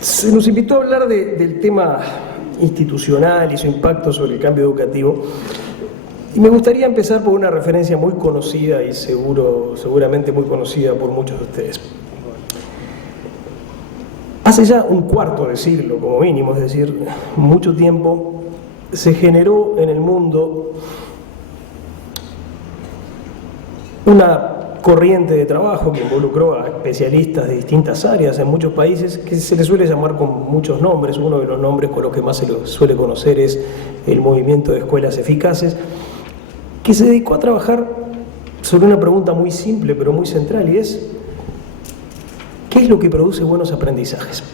Se nos invitó a hablar del tema institucional y su impacto sobre el cambio educativo. Y me gustaría empezar por una referencia muy conocida y seguramente muy conocida por muchos de ustedes. Hace ya un cuarto de siglo, como mínimo, es decir, mucho tiempo, se generó en el mundo una corriente de trabajo que involucró a especialistas de distintas áreas en muchos países, que se le suele llamar con muchos nombres. Uno de los nombres con los que más se lo suele conocer es el movimiento de escuelas eficaces, que se dedicó a trabajar sobre una pregunta muy simple pero muy central, y es: ¿qué es lo que produce buenos aprendizajes?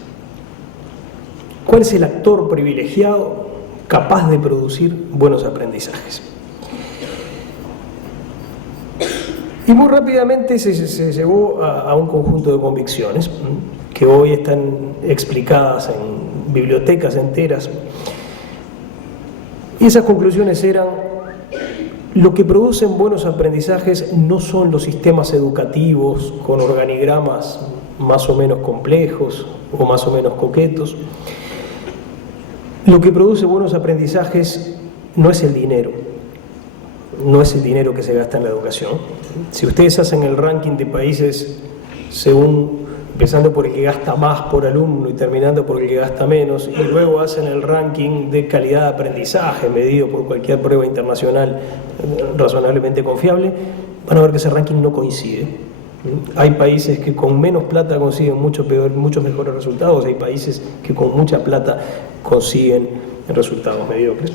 ¿Cuál es el actor privilegiado capaz de producir buenos aprendizajes? Y muy rápidamente se llegó a un conjunto de convicciones que hoy están explicadas en bibliotecas enteras. Y esas conclusiones eran: lo que producen buenos aprendizajes no son los sistemas educativos con organigramas más o menos complejos o más o menos coquetos. Lo que produce buenos aprendizajes no es el dinero. No es el dinero que se gasta en la educación. Si ustedes hacen el ranking de países empezando por el que gasta más por alumno y terminando por el que gasta menos, y luego hacen el ranking de calidad de aprendizaje medido por cualquier prueba internacional razonablemente confiable, van a ver que ese ranking no coincide. Hay países que con menos plata consiguen muchos mejores resultados, hay países que con mucha plata consiguen resultados mediocres.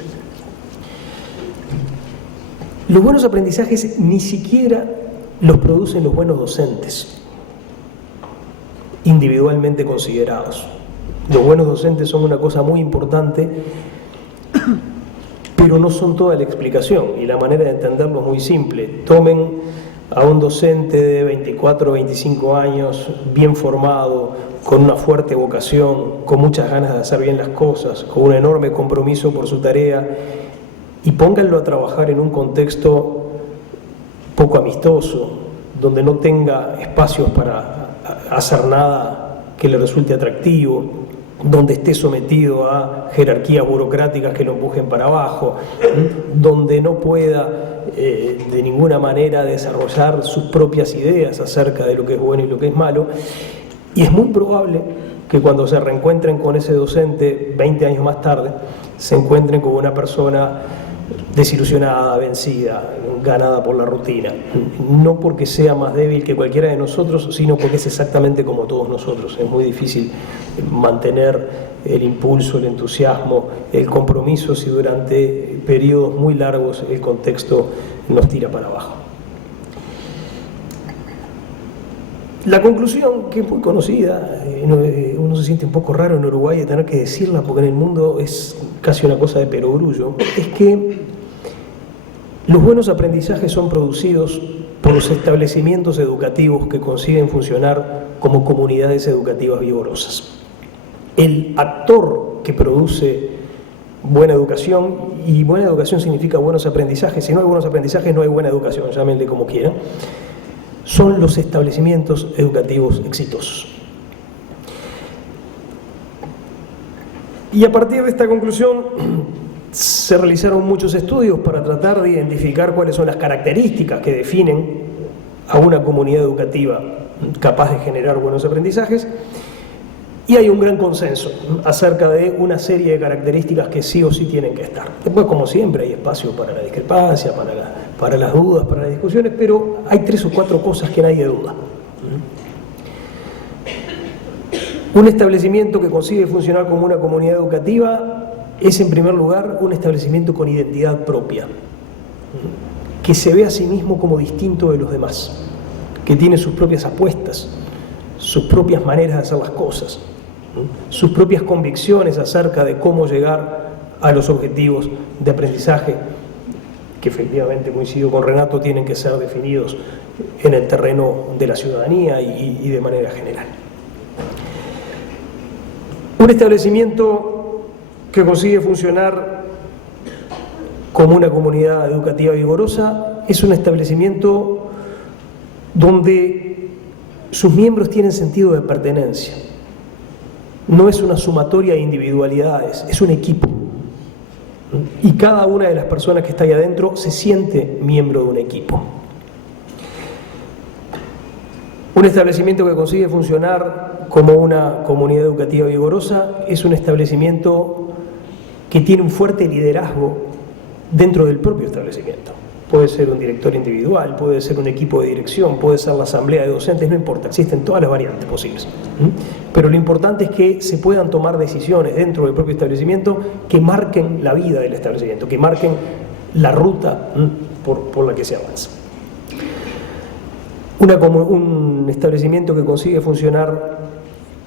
Los buenos aprendizajes ni siquiera los producen los buenos docentes, individualmente considerados. Los buenos docentes son una cosa muy importante, pero no son toda la explicación, y la manera de entenderlo es muy simple. Tomen a un docente de 24 o 25 años, bien formado, con una fuerte vocación, con muchas ganas de hacer bien las cosas, con un enorme compromiso por su tarea, y pónganlo a trabajar en un contexto poco amistoso, donde no tenga espacios para hacer nada que le resulte atractivo, donde esté sometido a jerarquías burocráticas que lo empujen para abajo, donde no pueda de ninguna manera desarrollar sus propias ideas acerca de lo que es bueno y lo que es malo. Y es muy probable que cuando se reencuentren con ese docente 20 años más tarde, se encuentren con una persona desilusionada, vencida, ganada por la rutina. No porque sea más débil que cualquiera de nosotros, sino porque es exactamente como todos nosotros. Es muy difícil mantener el impulso, el entusiasmo, el compromiso si durante periodos muy largos el contexto nos tira para abajo. La conclusión, que es muy conocida, uno se siente un poco raro en Uruguay de tener que decirla porque en el mundo es casi una cosa de perogrullo, es que los buenos aprendizajes son producidos por los establecimientos educativos que consiguen funcionar como comunidades educativas vigorosas. El actor que produce buena educación, y buena educación significa buenos aprendizajes, si no hay buenos aprendizajes no hay buena educación, llámenle como quieran, son los establecimientos educativos exitosos. Y a partir de esta conclusión se realizaron muchos estudios para tratar de identificar cuáles son las características que definen a una comunidad educativa capaz de generar buenos aprendizajes, y hay un gran consenso acerca de una serie de características que sí o sí tienen que estar. Después, como siempre, hay espacio para la discrepancia, para las dudas, para las discusiones, pero hay 3 o 4 cosas que nadie duda. Un establecimiento que consigue funcionar como una comunidad educativa es, en primer lugar, un establecimiento con identidad propia, que se ve a sí mismo como distinto de los demás, que tiene sus propias apuestas, sus propias maneras de hacer las cosas, sus propias convicciones acerca de cómo llegar a los objetivos de aprendizaje, que efectivamente, coincido con Renato, tienen que ser definidos en el terreno de la ciudadanía y de manera general. Un establecimiento que consigue funcionar como una comunidad educativa vigorosa es un establecimiento donde sus miembros tienen sentido de pertenencia. no es una sumatoria de individualidades, es un equipo. Y cada una de las personas que está ahí adentro se siente miembro de un equipo. Un establecimiento que consigue funcionar como una comunidad educativa vigorosa es un establecimiento que tiene un fuerte liderazgo dentro del propio establecimiento. Puede ser un director individual, puede ser un equipo de dirección, puede ser la asamblea de docentes, no importa, existen todas las variantes posibles. Pero lo importante es que se puedan tomar decisiones dentro del propio establecimiento que marquen la vida del establecimiento, que marquen la ruta por la que se avanza. Un establecimiento que consigue funcionar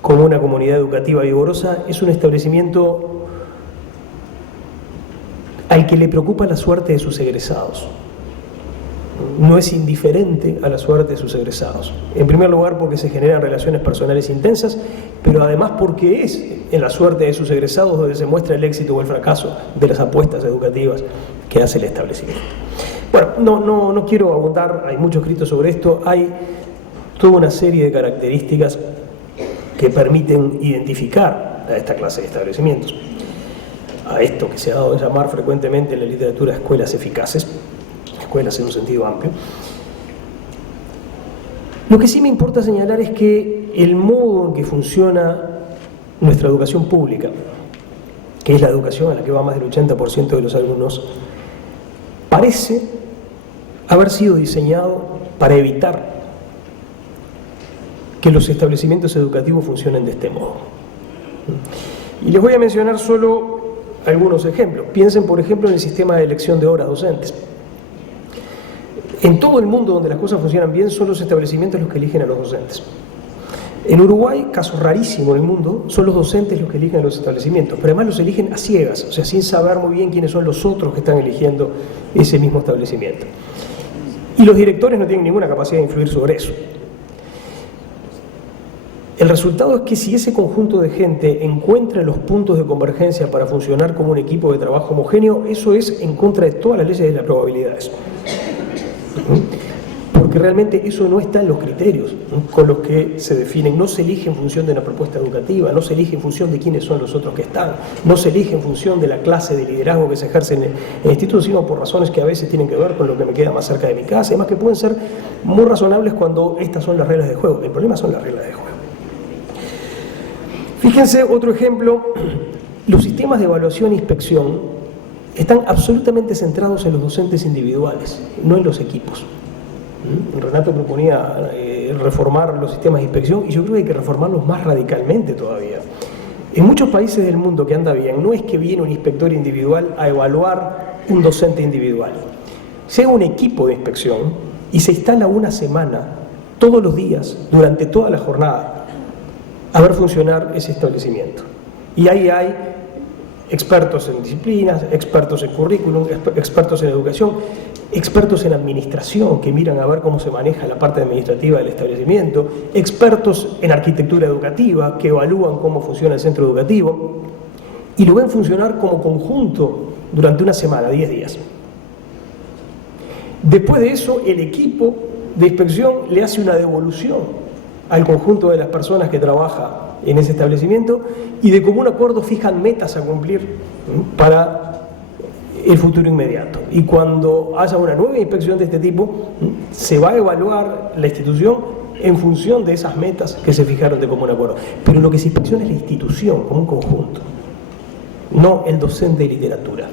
como una comunidad educativa vigorosa es un establecimiento al que le preocupa la suerte de sus egresados. No es indiferente a la suerte de sus egresados. En primer lugar porque se generan relaciones personales intensas, pero además porque es en la suerte de sus egresados donde se muestra el éxito o el fracaso de las apuestas educativas que hace el establecimiento. Bueno, no quiero abundar, hay mucho escrito sobre esto, hay toda una serie de características que permiten identificar a esta clase de establecimientos, a esto que se ha dado a llamar frecuentemente en la literatura escuelas eficaces, escuelas en un sentido amplio. Lo que sí me importa señalar es que el modo en que funciona nuestra educación pública, que es la educación a la que va más del 80% de los alumnos, parece haber sido diseñado para evitar que los establecimientos educativos funcionen de este modo. Y les voy a mencionar solo algunos ejemplos. Piensen, por ejemplo, en el sistema de elección de horas docentes. En todo el mundo donde las cosas funcionan bien son los establecimientos los que eligen a los docentes. En Uruguay, caso rarísimo en el mundo, son los docentes los que eligen a los establecimientos, pero además los eligen a ciegas, o sea, sin saber muy bien quiénes son los otros que están eligiendo ese mismo establecimiento. Y los directores no tienen ninguna capacidad de influir sobre eso. El resultado es que si ese conjunto de gente encuentra los puntos de convergencia para funcionar como un equipo de trabajo homogéneo, eso es en contra de todas las leyes de las probabilidades. Porque realmente eso no está en los criterios con los que se definen. No se elige en función de una propuesta educativa, no se elige en función de quiénes son los otros que están, no se elige en función de la clase de liderazgo que se ejerce en el instituto, sino por razones que a veces tienen que ver con lo que me queda más cerca de mi casa, además que pueden ser muy razonables cuando estas son las reglas de juego. El problema son las reglas de juego. Fíjense otro ejemplo, los sistemas de evaluación e inspección están absolutamente centrados en los docentes individuales, no en los equipos. Renato proponía reformar los sistemas de inspección y yo creo que hay que reformarlos más radicalmente todavía. En muchos países del mundo que anda bien, no es que viene un inspector individual a evaluar un docente individual. Se hace un equipo de inspección y se instala una semana, todos los días, durante toda la jornada, a ver funcionar ese establecimiento. Y ahí hay expertos en disciplinas, expertos en currículum, expertos en educación, expertos en administración que miran a ver cómo se maneja la parte administrativa del establecimiento, expertos en arquitectura educativa que evalúan cómo funciona el centro educativo y lo ven funcionar como conjunto durante una semana, 10 días. Después de eso, el equipo de inspección le hace una devolución al conjunto de las personas que trabaja en ese establecimiento y de común acuerdo fijan metas a cumplir para el futuro inmediato. Y cuando haya una nueva inspección de este tipo, se va a evaluar la institución en función de esas metas que se fijaron de común acuerdo. Pero lo que se inspecciona es la institución como un conjunto, no el docente de literatura.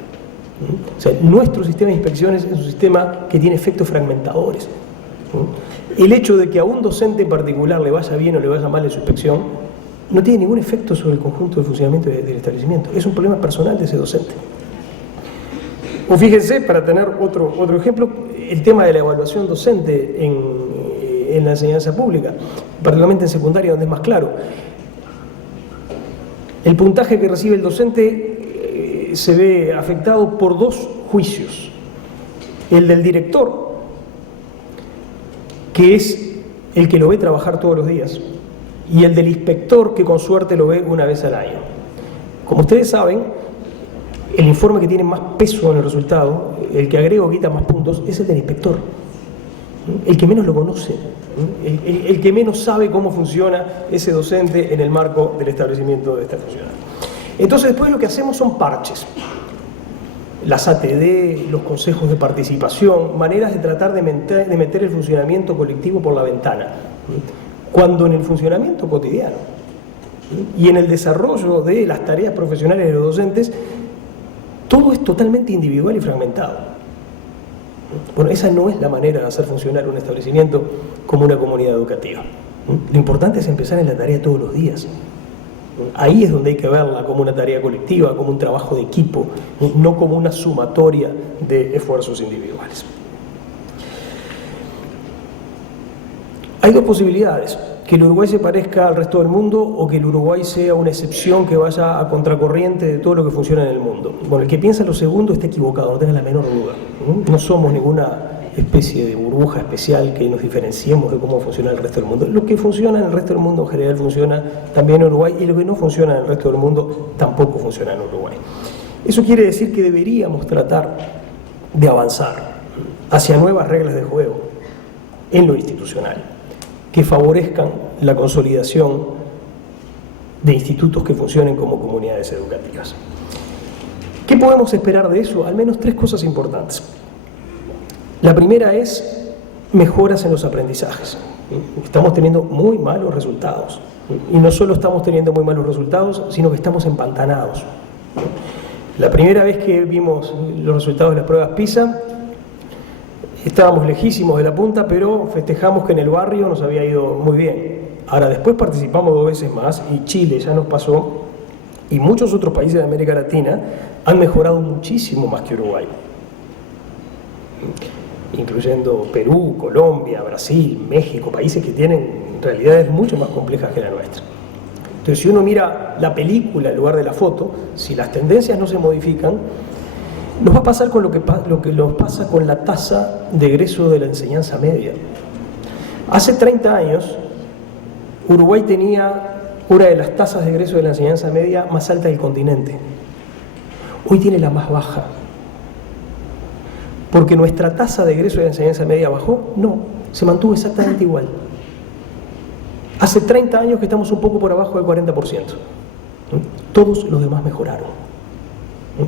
O sea, nuestro sistema de inspecciones es un sistema que tiene efectos fragmentadores. El hecho de que a un docente en particular le vaya bien o le vaya mal en su inspección no tiene ningún efecto sobre el conjunto de funcionamiento del establecimiento. Es un problema personal de ese docente. O fíjense, para tener otro ejemplo, el tema de la evaluación docente en la enseñanza pública, particularmente en secundaria, donde es más claro. El puntaje que recibe el docente se ve afectado por dos juicios. El del director, que es el que lo ve trabajar todos los días, y el del inspector, que con suerte lo ve una vez al año. Como ustedes saben, el informe que tiene más peso en el resultado, el que agrega o quita más puntos, es el del inspector, el que menos lo conoce, el que menos sabe cómo funciona ese docente en el marco del establecimiento de esta funcional. Entonces después lo que hacemos son parches. Las ATD, los consejos de participación, maneras de tratar de meter el funcionamiento colectivo por la ventana, cuando en el funcionamiento cotidiano y en el desarrollo de las tareas profesionales de los docentes, todo es totalmente individual y fragmentado. Bueno, esa no es la manera de hacer funcionar un establecimiento como una comunidad educativa. Lo importante es empezar en la tarea todos los días. Ahí es donde hay que verla como una tarea colectiva, como un trabajo de equipo, no como una sumatoria de esfuerzos individuales. Hay dos posibilidades: que el Uruguay se parezca al resto del mundo o que el Uruguay sea una excepción que vaya a contracorriente de todo lo que funciona en el mundo. Bueno, el que piensa lo segundo está equivocado, no tenga la menor duda. No somos ninguna especie de burbuja especial que nos diferenciemos de cómo funciona el resto del mundo. Lo que funciona en el resto del mundo en general funciona también en Uruguay, y lo que no funciona en el resto del mundo tampoco funciona en Uruguay. Eso quiere decir que deberíamos tratar de avanzar hacia nuevas reglas de juego en lo institucional, que favorezcan la consolidación de institutos que funcionen como comunidades educativas. ¿Qué podemos esperar de eso? Al menos tres cosas importantes. La primera es mejoras en los aprendizajes. Estamos teniendo muy malos resultados. Y no solo estamos teniendo muy malos resultados, sino que estamos empantanados. La primera vez que vimos los resultados de las pruebas PISA, estábamos lejísimos de la punta, pero festejamos que en el barrio nos había ido muy bien. Ahora, después participamos 2 veces más, y Chile ya nos pasó, y muchos otros países de América Latina han mejorado muchísimo más que Uruguay, incluyendo Perú, Colombia, Brasil, México, países que tienen realidades mucho más complejas que la nuestra. Entonces, si uno mira la película en lugar de la foto, si las tendencias no se modifican, nos va a pasar con lo que nos pasa con la tasa de egreso de la enseñanza media. Hace 30 años, Uruguay tenía una de las tasas de egreso de la enseñanza media más alta del continente. Hoy tiene la más baja. ¿Porque nuestra tasa de egreso de la enseñanza media bajó? No, se mantuvo exactamente igual. Hace 30 años que estamos un poco por abajo del 40%. Todos los demás mejoraron.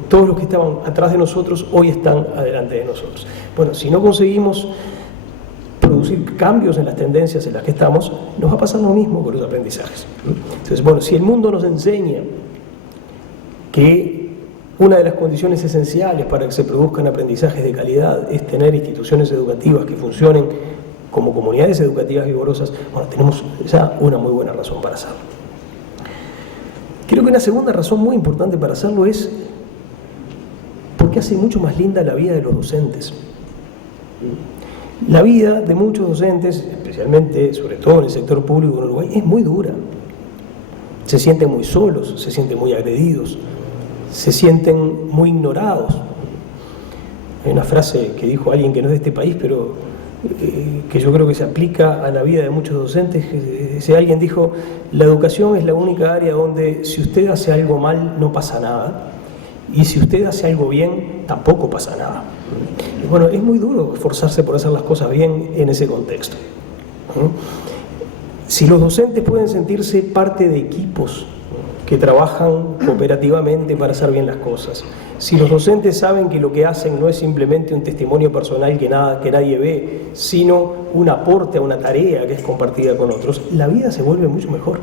Todos los que estaban atrás de nosotros hoy están adelante de nosotros. Bueno, si no conseguimos producir cambios en las tendencias en las que estamos, nos va a pasar lo mismo con los aprendizajes. Entonces, bueno, si el mundo nos enseña que una de las condiciones esenciales para que se produzcan aprendizajes de calidad es tener instituciones educativas que funcionen como comunidades educativas vigorosas, bueno, tenemos ya una muy buena razón para hacerlo. Creo que una segunda razón muy importante para hacerlo es porque hace mucho más linda la vida de los docentes. La vida de muchos docentes, especialmente, sobre todo en el sector público en Uruguay, es muy dura. Se sienten muy solos, se sienten muy agredidos, se sienten muy ignorados. Hay una frase que dijo alguien que no es de este país, pero que yo creo que se aplica a la vida de muchos docentes. Ese alguien dijo: la educación es la única área donde si usted hace algo mal no pasa nada, y si usted hace algo bien tampoco pasa nada. Y bueno, es muy duro esforzarse por hacer las cosas bien en ese contexto. Si los docentes pueden sentirse parte de equipos que trabajan cooperativamente para hacer bien las cosas, si los docentes saben que lo que hacen no es simplemente un testimonio personal que nadie ve, sino un aporte a una tarea que es compartida con otros, la vida se vuelve mucho mejor.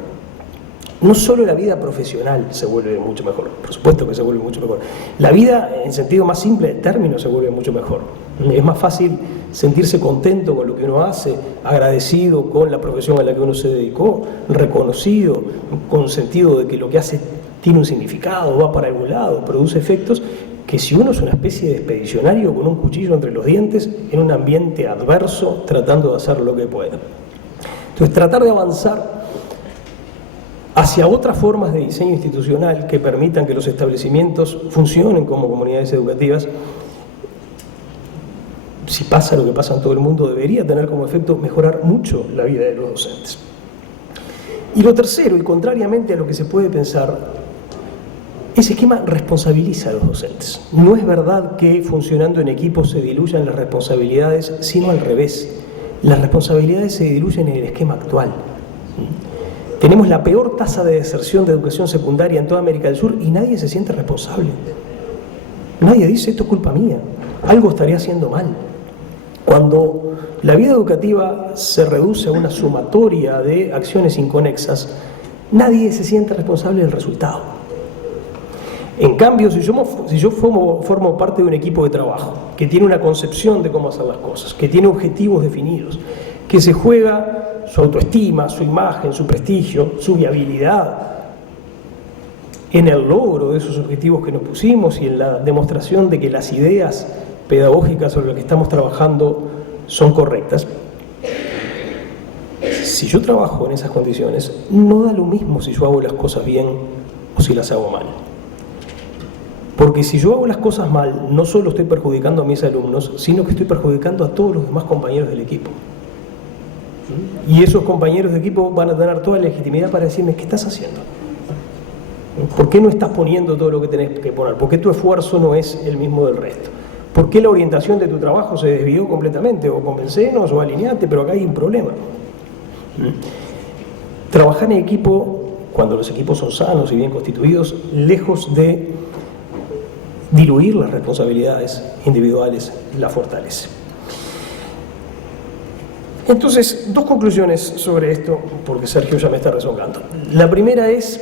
No solo la vida profesional se vuelve mucho mejor, por supuesto que se vuelve mucho mejor. La vida, en sentido más simple del término, se vuelve mucho mejor. Es más fácil sentirse contento con lo que uno hace, agradecido con la profesión a la que uno se dedicó, reconocido, con sentido de que lo que hace tiene un significado, va para algún lado, produce efectos, que si uno es una especie de expedicionario con un cuchillo entre los dientes en un ambiente adverso, tratando de hacer lo que pueda. Entonces, tratar de avanzar hacia otras formas de diseño institucional que permitan que los establecimientos funcionen como comunidades educativas, si pasa lo que pasa en todo el mundo, debería tener como efecto mejorar mucho la vida de los docentes. Y lo tercero, y contrariamente a lo que se puede pensar, ese esquema responsabiliza a los docentes. No es verdad que funcionando en equipo se diluyan las responsabilidades, sino al revés. las responsabilidades se diluyen en el esquema actual. Tenemos la peor tasa de deserción de educación secundaria en toda América del Sur y nadie se siente responsable. Nadie dice, esto es culpa mía, algo estaría haciendo mal. Cuando la vida educativa se reduce a una sumatoria de acciones inconexas, nadie se siente responsable del resultado. En cambio, si yo formo parte de un equipo de trabajo que tiene una concepción de cómo hacer las cosas, que tiene objetivos definidos, que se juega su autoestima, su imagen, su prestigio, su viabilidad en el logro de esos objetivos que nos pusimos y en la demostración de que las ideas pedagógicas sobre las que estamos trabajando son correctas. Si yo trabajo en esas condiciones, no da lo mismo si yo hago las cosas bien o si las hago mal. Porque si yo hago las cosas mal, no solo estoy perjudicando a mis alumnos, sino que estoy perjudicando a todos los demás compañeros del equipo. Y esos compañeros de equipo van a tener toda la legitimidad para decirme, ¿qué estás haciendo? ¿Por qué no estás poniendo todo lo que tenés que poner? ¿Por qué tu esfuerzo no es el mismo del resto? ¿Por qué la orientación de tu trabajo se desvió completamente? O convencenos o alineate, pero acá hay un problema. Trabajar en equipo, cuando los equipos son sanos y bien constituidos, lejos de diluir las responsabilidades individuales, la fortalece. Entonces, dos conclusiones sobre esto, porque Sergio ya me está rezongando. La primera es,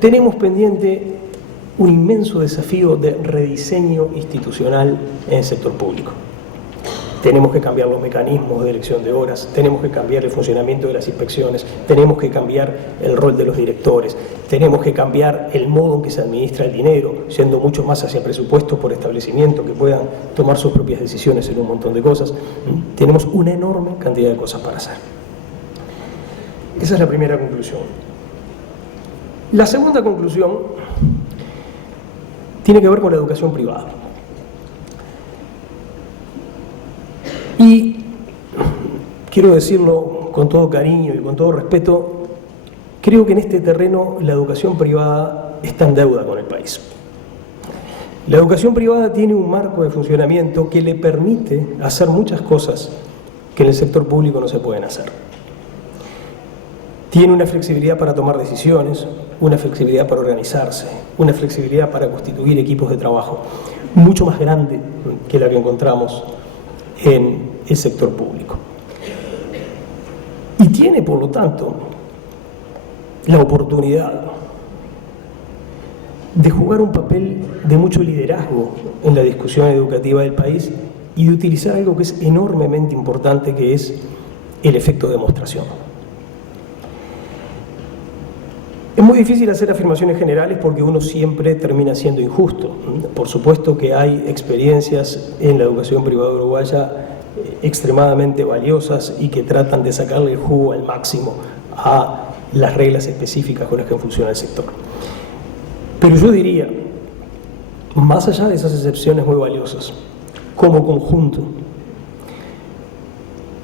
tenemos pendiente un inmenso desafío de rediseño institucional en el sector público. Tenemos que cambiar los mecanismos de elección de horas, tenemos que cambiar el funcionamiento de las inspecciones, tenemos que cambiar el rol de los directores, tenemos que cambiar el modo en que se administra el dinero, yendo mucho más hacia presupuestos por establecimiento que puedan tomar sus propias decisiones en un montón de cosas. Tenemos una enorme cantidad de cosas para hacer. Esa es la primera conclusión. La segunda conclusión tiene que ver con la educación privada. Y quiero decirlo con todo cariño y con todo respeto, creo que en este terreno la educación privada está en deuda con el país. La educación privada tiene un marco de funcionamiento que le permite hacer muchas cosas que en el sector público no se pueden hacer. Tiene una flexibilidad para tomar decisiones, una flexibilidad para organizarse, una flexibilidad para constituir equipos de trabajo mucho más grande que la que encontramos en el sector público. Y tiene, por lo tanto, la oportunidad de jugar un papel de mucho liderazgo en la discusión educativa del país y de utilizar algo que es enormemente importante, que es el efecto demostración. Es muy difícil hacer afirmaciones generales porque uno siempre termina siendo injusto. Por supuesto que hay experiencias en la educación privada uruguaya extremadamente valiosas y que tratan de sacarle el jugo al máximo a las reglas específicas con las que funciona el sector. Pero yo diría, más allá de esas excepciones muy valiosas, como conjunto,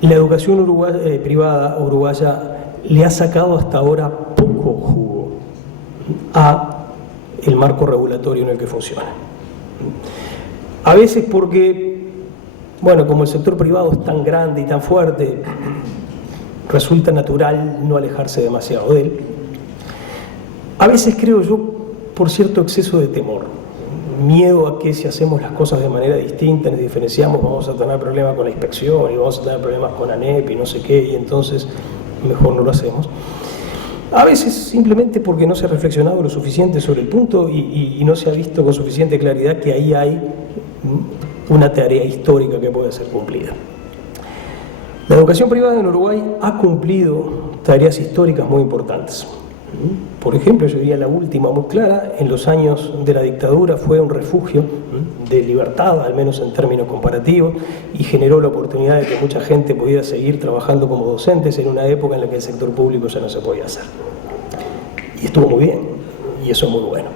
la educación privada uruguaya le ha sacado hasta ahora poco jugo a el marco regulatorio en el que funciona. A veces porque, bueno, como el sector privado es tan grande y tan fuerte, resulta natural no alejarse demasiado de él. A veces creo yo por cierto exceso de temor, miedo a que si hacemos las cosas de manera distinta, nos diferenciamos, vamos a tener problemas con la inspección y vamos a tener problemas con ANEP y no sé qué, y entonces mejor no lo hacemos. A veces simplemente porque no se ha reflexionado lo suficiente sobre el punto y no se ha visto con suficiente claridad que ahí hay una tarea histórica que puede ser cumplida. La educación privada en Uruguay ha cumplido tareas históricas muy importantes. Por ejemplo, yo diría la última muy clara, en los años de la dictadura fue un refugio de libertad, al menos en términos comparativos, y generó la oportunidad de que mucha gente pudiera seguir trabajando como docentes en una época en la que el sector público ya no se podía hacer. Y estuvo muy bien, y eso es muy bueno.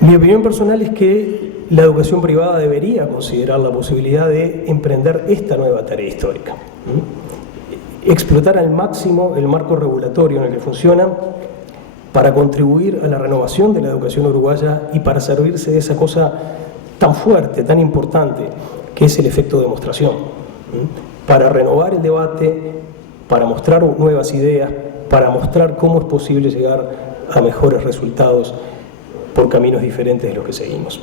Mi opinión personal es que la educación privada debería considerar la posibilidad de emprender esta nueva tarea histórica. Explotar al máximo el marco regulatorio en el que funciona para contribuir a la renovación de la educación uruguaya y para servirse de esa cosa tan fuerte, tan importante, que es el efecto demostración, para renovar el debate, para mostrar nuevas ideas, para mostrar cómo es posible llegar a mejores resultados por caminos diferentes de los que seguimos.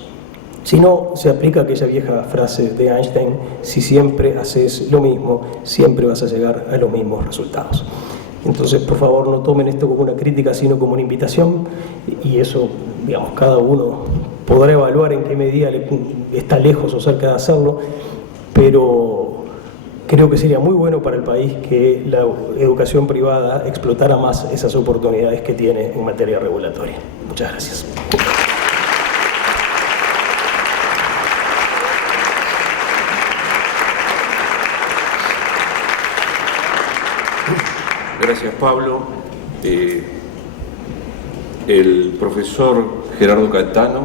Si no, se aplica aquella vieja frase de Einstein: si siempre haces lo mismo, siempre vas a llegar a los mismos resultados. Entonces, por favor, no tomen esto como una crítica, sino como una invitación, y eso, digamos, cada uno podrá evaluar en qué medida está lejos o cerca de hacerlo, pero creo que sería muy bueno para el país que la educación privada explotara más esas oportunidades que tiene en materia regulatoria. Muchas gracias. Gracias, Pablo. El profesor Gerardo Caetano,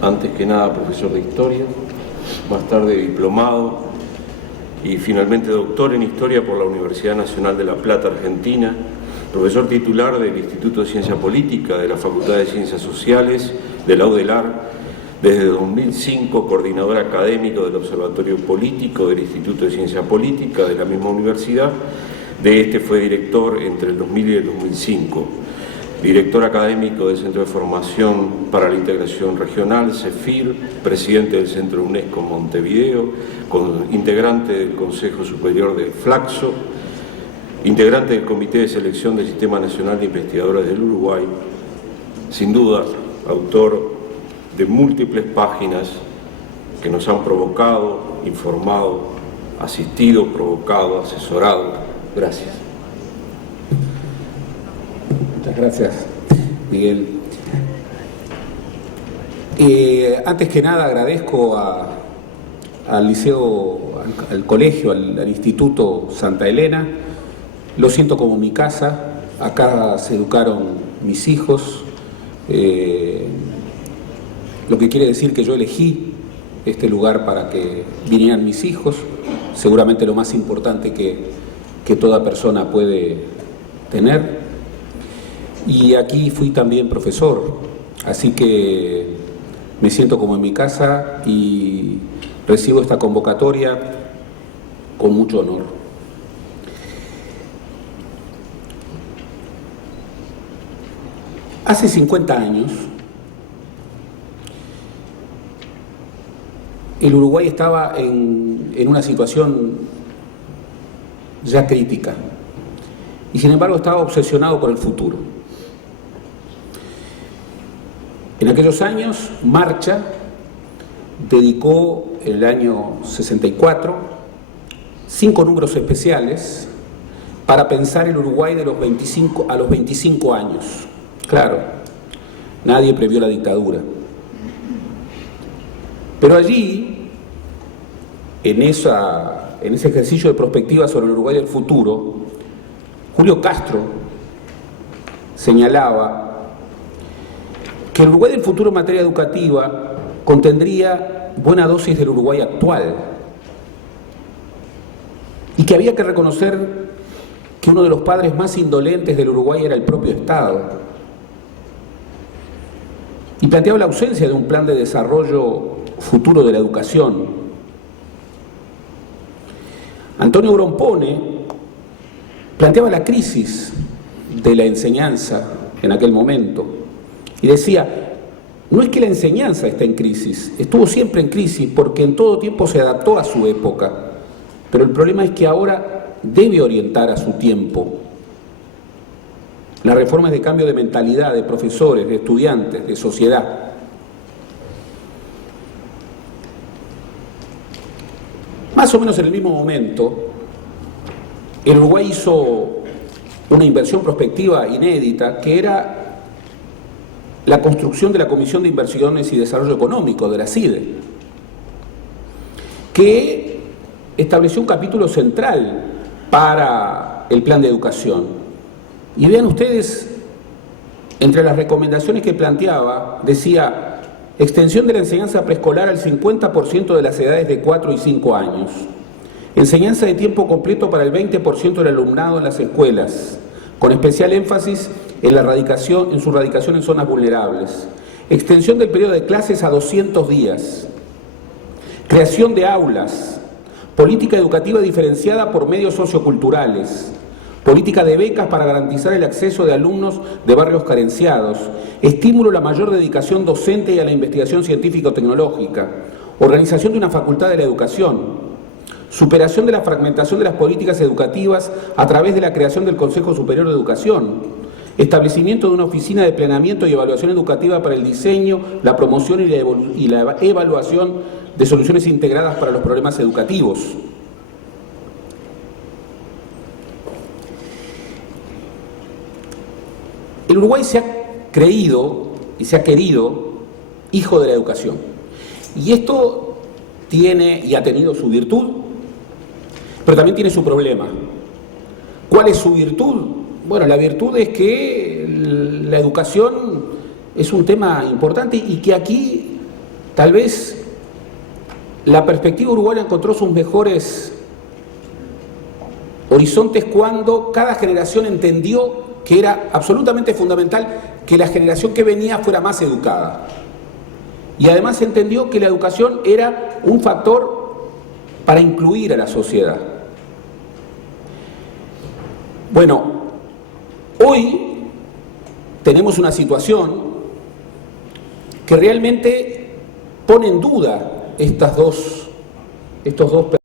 antes que nada profesor de Historia, más tarde diplomado y finalmente doctor en Historia por la Universidad Nacional de La Plata, Argentina, profesor titular del Instituto de Ciencia Política de la Facultad de Ciencias Sociales de la UDELAR, desde 2005 coordinador académico del Observatorio Político del Instituto de Ciencia Política de la misma universidad. De este fue director entre el 2000 y el 2005, director académico del Centro de Formación para la Integración Regional, CEFIR, presidente del Centro UNESCO Montevideo, integrante del Consejo Superior de Flaxo, integrante del Comité de Selección del Sistema Nacional de Investigadores del Uruguay, sin duda autor de múltiples páginas que nos han provocado, informado, asistido, provocado, asesorado. Gracias. Muchas gracias, Miguel. Antes que nada agradezco al liceo, al colegio, al Instituto Santa Elena. Lo siento como mi casa. Acá se educaron mis hijos, lo que quiere decir que yo elegí este lugar para que vinieran mis hijos. Seguramente lo más importante que toda persona puede tener. Y aquí fui también profesor, así que me siento como en mi casa y recibo esta convocatoria con mucho honor. Hace 50 años, el Uruguay estaba en una situación ya crítica, y sin embargo estaba obsesionado por el futuro. En aquellos años, Marcha dedicó en el año 64 5 números especiales para pensar el Uruguay de los 25 a los 25 años. Claro, nadie previó la dictadura. Pero allí, en ese ejercicio de prospectiva sobre el Uruguay del futuro, Julio Castro señalaba que el Uruguay del futuro en materia educativa contendría buena dosis del Uruguay actual, y que había que reconocer que uno de los padres más indolentes del Uruguay era el propio Estado, y planteaba la ausencia de un plan de desarrollo futuro de la educación. Antonio Grompone planteaba la crisis de la enseñanza en aquel momento y decía: no es que la enseñanza esté en crisis, estuvo siempre en crisis porque en todo tiempo se adaptó a su época, pero el problema es que ahora debe orientar a su tiempo. Las reformas de cambio de mentalidad de profesores, de estudiantes, de sociedad. Más o menos en el mismo momento, el Uruguay hizo una inversión prospectiva inédita, que era la construcción de la Comisión de Inversiones y Desarrollo Económico, de la CIDE, que estableció un capítulo central para el plan de educación. Y vean ustedes, entre las recomendaciones que planteaba, decía: extensión de la enseñanza preescolar al 50% de las edades de 4 y 5 años. Enseñanza de tiempo completo para el 20% del alumnado en las escuelas, con especial énfasis en su radicación en zonas vulnerables. Extensión del periodo de clases a 200 días. creación de aulas, política educativa diferenciada por medios socioculturales, política de becas para garantizar el acceso de alumnos de barrios carenciados, estímulo a la mayor dedicación docente y a la investigación científico-tecnológica, organización de una facultad de la educación, superación de la fragmentación de las políticas educativas a través de la creación del Consejo Superior de Educación, establecimiento de una oficina de planeamiento y evaluación educativa para el diseño, la promoción y la evaluación de soluciones integradas para los problemas educativos. El Uruguay se ha creído y se ha querido hijo de la educación. Y esto tiene y ha tenido su virtud, pero también tiene su problema. ¿Cuál es su virtud? Bueno, la virtud es que la educación es un tema importante y que aquí tal vez la perspectiva uruguaya encontró sus mejores horizontes cuando cada generación entendió que era absolutamente fundamental que la generación que venía fuera más educada. Y además entendió que la educación era un factor para incluir a la sociedad. Bueno, hoy tenemos una situación que realmente pone en duda estos dos